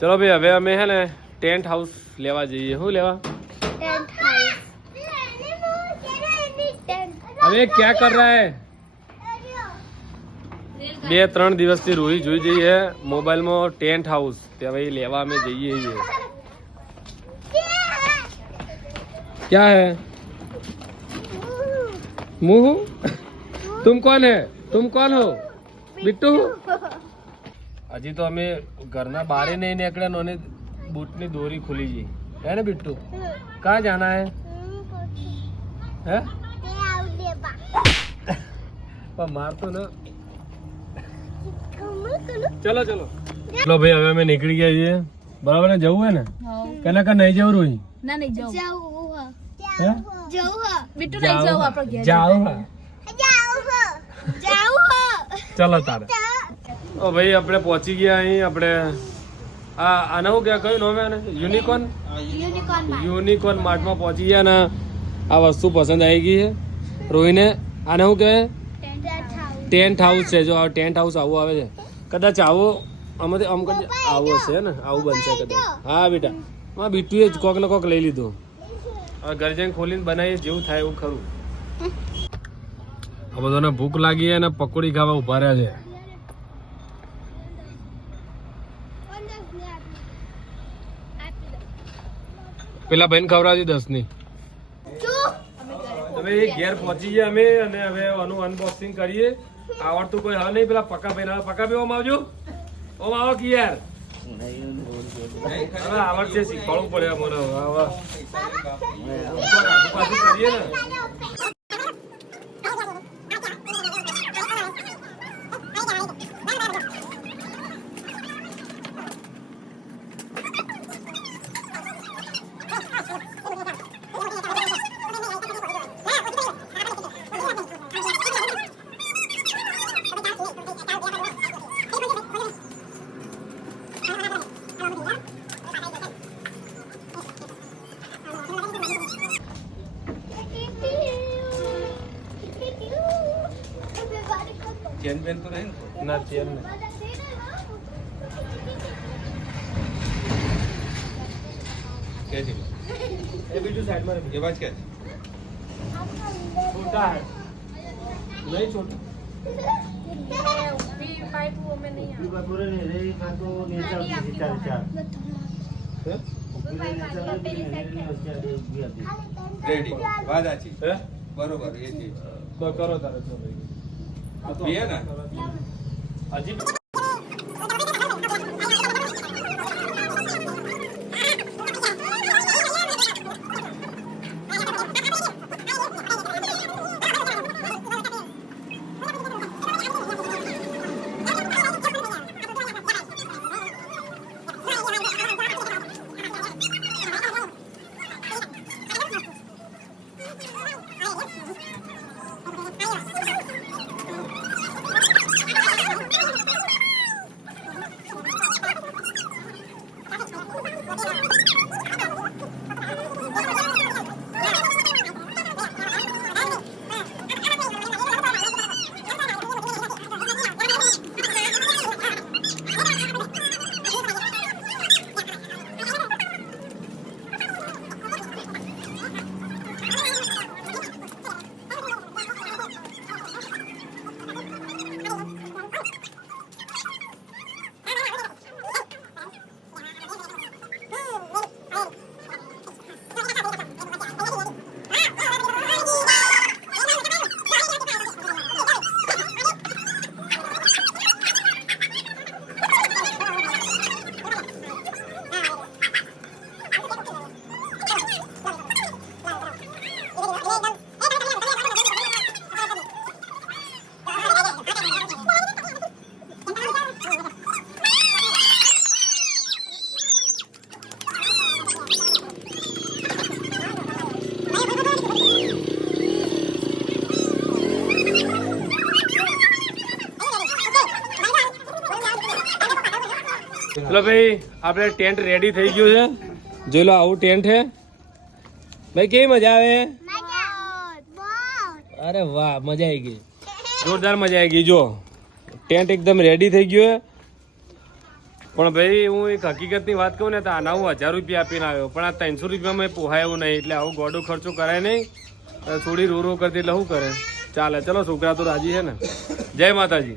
ચલો ભાઈ હવે અમે હે ને ટેન્ટ હાઉસ લેવા જઈએ। શું લેવા? Tent house. अरे क्या कर रहा है? 2-3 દિવસથી રોહી જોઈ જઈએ મોબાઈલમાં ટેન્ટ હાઉસ તે હવે લેવા અમે જઈએ છીએ। क्या है? मुंह? तुम कौन है? तुम कौन हो? बिट्टू? हजी तो हमें घरना बाहर नहीं निकले नोने बूटनी दोरी खुली जी है ना बिट्टू? कहाँ जाना है? है? मार तो ना। चलो चलो चलो भाई હવે અમે નીકળી ગયા છીએ બરાબર ને જવું હે ને કેના કા નહીં જવું રોહી ના નહીં જાવ હે જાવ બિટ્ટુ નહીં જાવ આપણે ઘરે જાવ ચલો તારે ઓ ભાઈ આપણે પહોંચી ગયા અહીં આપણે આને હું ક્યાં કયું નામ આને યુનિકોર્ન માર્ટમાં પહોંચી ગયા ને આ વસ્તુ પસંદ આવી ગઈ છે રોહીને આને શું કહેવાય ટેન્ટ હાઉસ છે જો આ ટેન્ટ હાઉસ આવું આવે છે કદાચ આવો આમાંથી આમ કદાચ આવો હશે ને આવું બનશે કદાચ હા બેટા હા બીટુએ જ કોક ને કોક લઈ લીધો હવે ઘર જઈને ખોલીને બનાવીએ જેવું થાય એવું ખરું આ બધાને ભૂખ લાગી અને પકોડી ખાવા ઉભા રહ્યા છે પેલા ભાઈને ખવડાવતી 10 ની હવે ઘેર પહોંચી ગયા અમે અને હવે આનું અનબોક્સિંગ કરીએ આવડતું કોઈ હા નહીં પેલા પક્કા ભાઈ પક્કા ભાઈ ઓમ આવજો ઓમ આવો કે યાર હવે આવડશે શીખવાડવું પડે મને હવે કરીએ ને चैन पेन तो नहीं ना चैन में कैसे ये वीडियो साइड में ये बात क्या छोटा है नहीं छोटा पूरे नहीं रे का तो नेचर की चार रेडी बात आची बरोबर ये थी तो करो तारे तो भाई ये ना अजीब चलो भाई આપણે ટેન્ટ રેડી થઈ ગયું છે જોઈ લો આવું ટેન્ટ છે ભાઈ કેવી મજા આવે અરે વાહ મજા આવી ગઈ જોરદાર મજા આવી ગઈ જો ટેન્ટ એકદમ રેડી થઈ ગયો પણ ભાઈ હું એક હકીકતની વાત કહું ને તો આના હું 1000 રૂપિયા આપીને આવ્યો પણ આ 300 રૂપિયા મેં પોહાય એવું નહીં એટલે આવું ગોડો ખર્ચો કરાય નહીં. થોડી રો કરતી એટલે શું કરે ચાલે. ચલો છોકરા તો રાજી છે ને. જય માતાજી.